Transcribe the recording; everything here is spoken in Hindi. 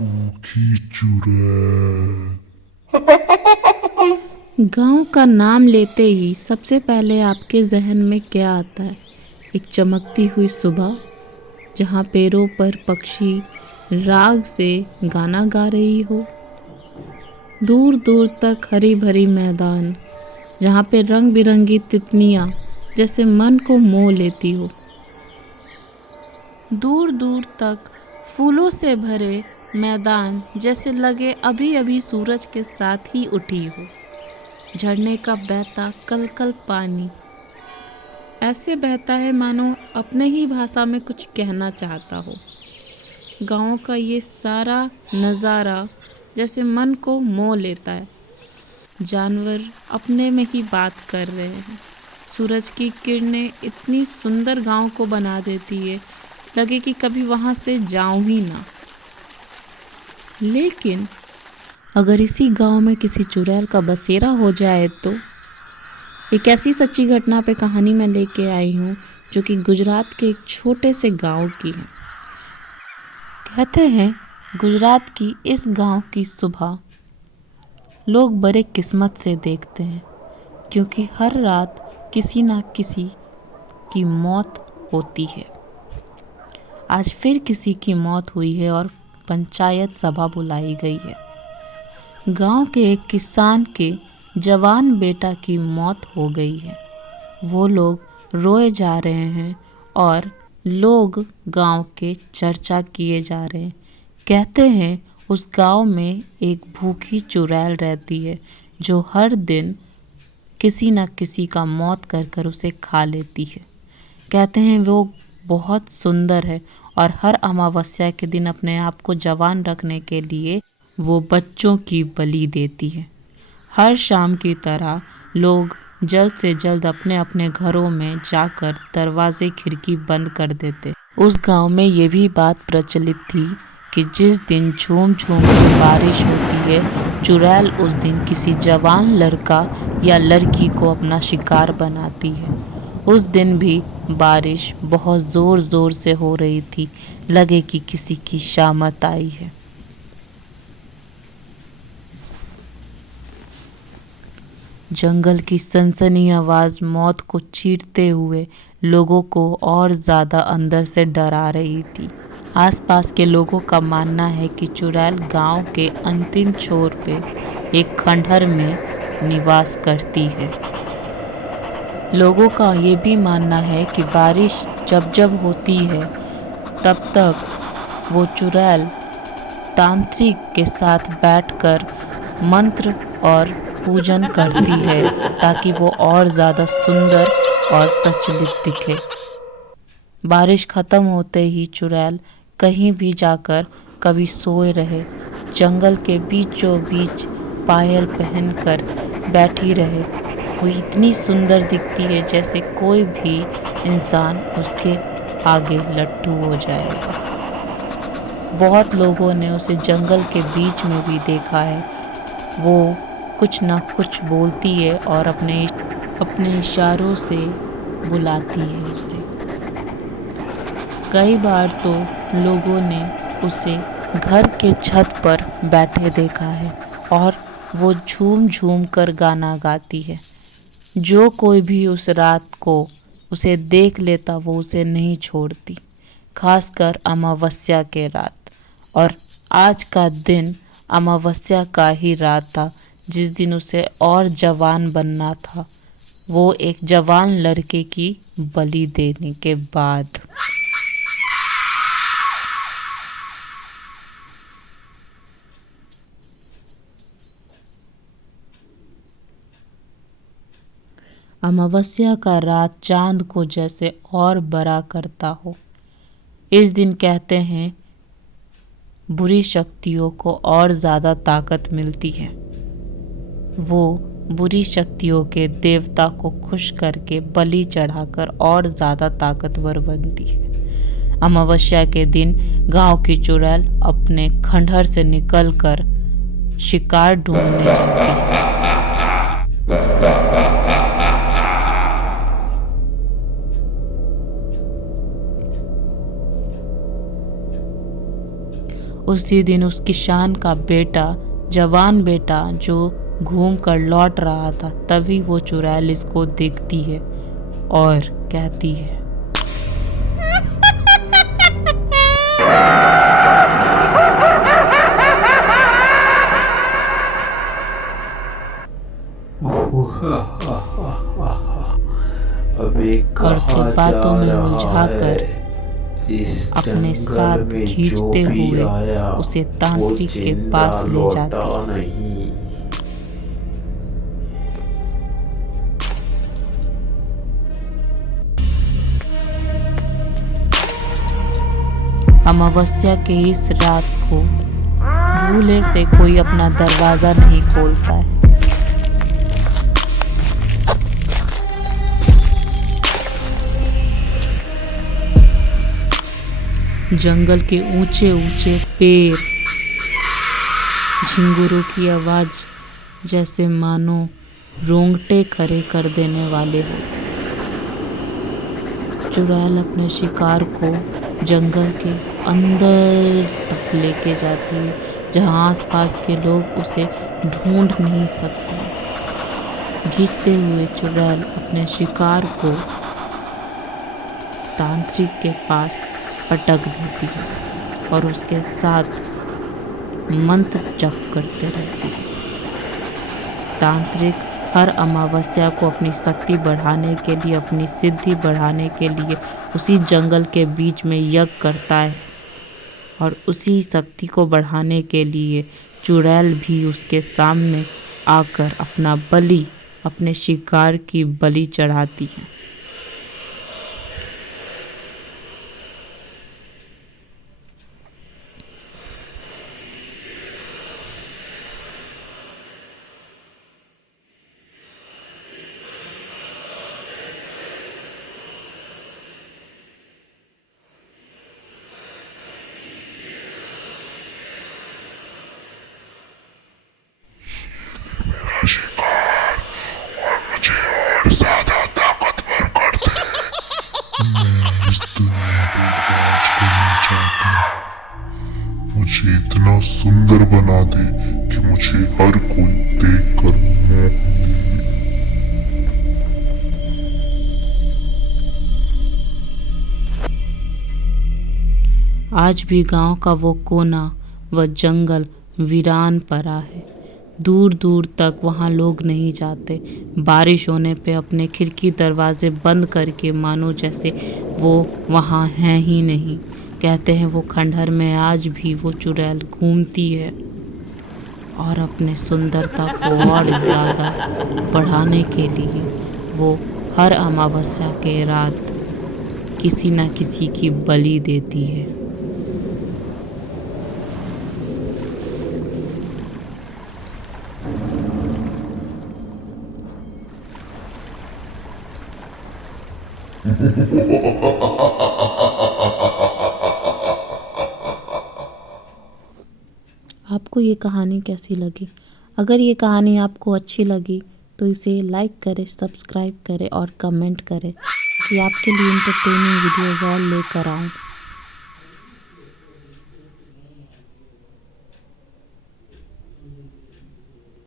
भूखी चुड़ैल। गांव का नाम लेते ही सबसे पहले आपके जहन में क्या आता है? एक चमकती हुई सुबह, जहां पेड़ों पर पक्षी राग से गाना गा रही हो। दूर दूर तक हरी भरी मैदान, जहां पे रंग बिरंगी तितलियां जैसे मन को मोह लेती हो। दूर दूर तक फूलों से भरे मैदान, जैसे लगे अभी अभी सूरज के साथ ही उठी हो। झरने का बहता कल कल पानी ऐसे बहता है मानो अपने ही भाषा में कुछ कहना चाहता हो। गाँव का ये सारा नज़ारा जैसे मन को मोह लेता है। जानवर अपने में ही बात कर रहे हैं। सूरज की किरणें इतनी सुंदर गाँव को बना देती है, लगे कि कभी वहाँ से जाऊं ही ना। लेकिन अगर इसी गांव में किसी चुड़ैल का बसेरा हो जाए तो? एक ऐसी सच्ची घटना पे कहानी मैं लेके आई हूँ, जो कि गुजरात के एक छोटे से गांव की है। कहते हैं गुजरात की इस गांव की सुबह लोग बड़े किस्मत से देखते हैं, क्योंकि हर रात किसी ना किसी की मौत होती है। आज फिर किसी की मौत हुई है और पंचायत सभा बुलाई गई है। गांव के एक किसान के जवान बेटा की मौत हो गई है। वो लोग रोए जा रहे हैं और लोग गांव के चर्चा किए जा रहे हैं। कहते हैं उस गांव में एक भूखी चुड़ैल रहती है, जो हर दिन किसी न किसी का मौत कर कर उसे खा लेती है। कहते हैं वो बहुत सुंदर है और हर अमावस्या के दिन अपने आप को जवान रखने के लिए वो बच्चों की बलि देती है। हर शाम की तरह लोग जल्द से जल्द अपने अपने घरों में जाकर दरवाजे खिड़की बंद कर देते। उस गांव में ये भी बात प्रचलित थी कि जिस दिन झूम झूम कर बारिश होती है, चुड़ैल उस दिन किसी जवान लड़का या लड़की को अपना शिकार बनाती है। उस दिन भी बारिश बहुत ज़ोर ज़ोर से हो रही थी, लगे कि किसी की शामत आई है। जंगल की सनसनी आवाज़ मौत को चीरते हुए लोगों को और ज़्यादा अंदर से डरा रही थी। आसपास के लोगों का मानना है कि चुड़ैल गांव के अंतिम छोर पे एक खंडहर में निवास करती है। लोगों का ये भी मानना है कि बारिश जब जब होती है, तब तब वो चुड़ैल तांत्रिक के साथ बैठकर मंत्र और पूजन करती है, ताकि वो और ज़्यादा सुंदर और प्रचलित दिखे। बारिश खत्म होते ही चुड़ैल कहीं भी जाकर कभी सोए रहे, जंगल के बीचों बीच पायल पहनकर बैठी रहे। वो इतनी सुंदर दिखती है जैसे कोई भी इंसान उसके आगे लट्टू हो जाएगा। बहुत लोगों ने उसे जंगल के बीच में भी देखा है। वो कुछ ना कुछ बोलती है और अपने इशारों से बुलाती है उसे। कई बार तो लोगों ने उसे घर के छत पर बैठे देखा है और वो झूम झूम कर गाना गाती है। जो कोई भी उस रात को उसे देख लेता वो उसे नहीं छोड़ती, खासकर अमावस्या के रात। और आज का दिन अमावस्या का ही रात था, जिस दिन उसे और जवान बनना था, वो एक जवान लड़के की बलि देने के बाद। अमावस्या का रात चांद को जैसे और बड़ा करता हो। इस दिन कहते हैं बुरी शक्तियों को और ज़्यादा ताकत मिलती है। वो बुरी शक्तियों के देवता को खुश करके बलि चढ़ाकर और ज़्यादा ताकतवर बनती है। अमावस्या के दिन गांव की चुड़ैल अपने खंडहर से निकलकर शिकार ढूंढने जाती है। उसी दिन उस किसान का बेटा, जवान बेटा जो घूम कर लौट रहा था, तभी वो चुड़ैल इसको देखती है और कहती है, अबे और उसे कहाँ बातों जा में रहा उलझाकर है? इस अपने जंगल साथ में खींचते जो भी हुए आया उसे वो तांत्रिक के जिंदा पास ले लौटा जाती है। नहीं। अमावस्या के इस रात को भूले से कोई अपना दरवाजा नहीं खोलता है। जंगल के ऊंचे ऊंचे पेड़, झिंगुरों की आवाज जैसे मानो रोंगटे खड़े कर देने वाले होते। चुड़ैल अपने शिकार को जंगल के अंदर तक लेके जाती है, जहां आसपास के लोग उसे ढूंढ नहीं सकते। खींचते हुए चुड़ैल अपने शिकार को तांत्रिक के पास पटक देती है और उसके साथ मंत्र जप करते रहती है। तांत्रिक हर अमावस्या को अपनी शक्ति बढ़ाने के लिए, अपनी सिद्धि बढ़ाने के लिए उसी जंगल के बीच में यज्ञ करता है और उसी शक्ति को बढ़ाने के लिए चुड़ैल भी उसके सामने आकर अपना बलि, अपने शिकार की बलि चढ़ाती है। मेरा शिकार और मुझे और ज्यादा ताकतवर कर दे। मैं इस दुनिया पे राज करना चाहता हूँ। मुझे इतना सुंदर बना दे कि मुझे हर कोई देखकर मोह ले। आज भी गांव का वो कोना, वह जंगल वीरान पड़ा है। दूर दूर तक वहाँ लोग नहीं जाते। बारिश होने पे अपने खिड़की दरवाजे बंद करके मानो जैसे वो वहाँ हैं ही नहीं। कहते हैं वो खंडहर में आज भी वो चुड़ैल घूमती है और अपने सुंदरता को और ज़्यादा बढ़ाने के लिए वो हर अमावस्या के रात किसी न किसी की बलि देती है। आपको ये कहानी कैसी लगी? अगर ये कहानी आपको अच्छी लगी तो इसे लाइक करें, सब्सक्राइब करें और कमेंट करें कि आपके लिए एंटरटेनिंग वीडियोज़ और लेकर आऊँ।